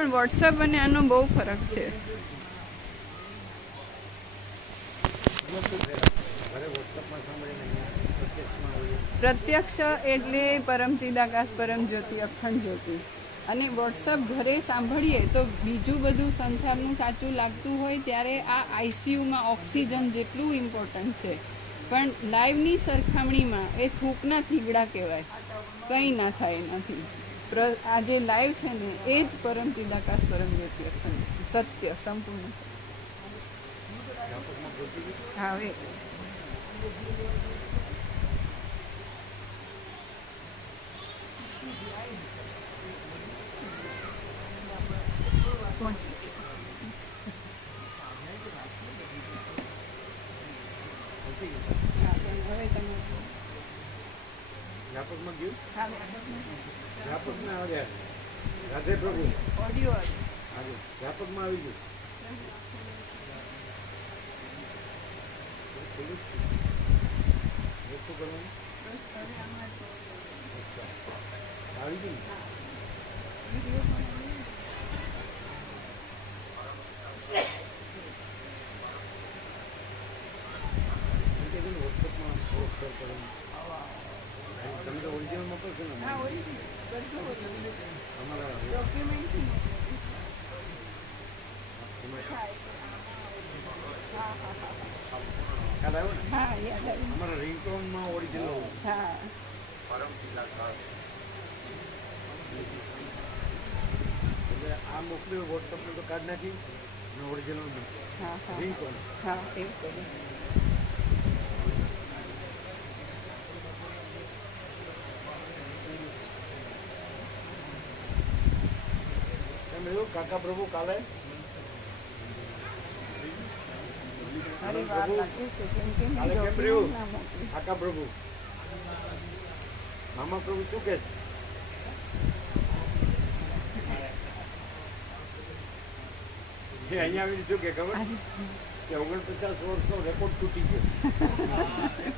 પણ વોટ્સઅપ અને આનો બહુ ફરક છે. પ્રત્યક્ષ એટલે પરમ ચિદાકાશ પરમ જ્યોતિ અખંડ જ્યોતિ, અને વોટ્સઅપ ઘરે સાંભળીએ તો બીજું બધું સંસારનું સાચું લાગતું હોય ત્યારે આ આઈસીયુમાં ઓક્સિજન જેટલું ઇમ્પોર્ટન્ટ છે, પણ લાઈવની સરખામણીમાં એ થૂકના થીગડા કહેવાય, કંઈ ના થાય એનાથી. આ જે લાઈવ છે ને એ જ પરમ ચિદાકાશ પરમ જ્યોતિ અખંડ સત્ય સંપૂર્ણ સત્ય. હા હવે વ્યાપકમાં ગયું, વ્યાપકમાં આવ્યા. રાધે પ્રભુ ઓડિયો આજે વ્યાપકમાં આવી ગયું. શું કરવાનું આવી ગયું. વોટ્સઅપમાં શેર કરવાનું. તમે તો ઓરિજિનલ મોકલશો ને? અમારા યાદ આવ્યો ને? અમારા રિંગટોનમાં ઓરિજિનલ એટલે આ મોકલ્યું વોટ્સઅપનું તો કાર્ડ નાખી અને ઓરિજિનલ રિંગટોન. હા એવું કર્યું. કાકા પ્રભુ કાલે અરે વાર લાગે છે કેમ કે કાલે કેમ રહ્યું કાકા પ્રભુ? મામા પ્રભુ શું કે છે? અહીંયા આવીને શું કે ખબર કે 49 વર્ષનો રેકોર્ડ તૂટી ગયો.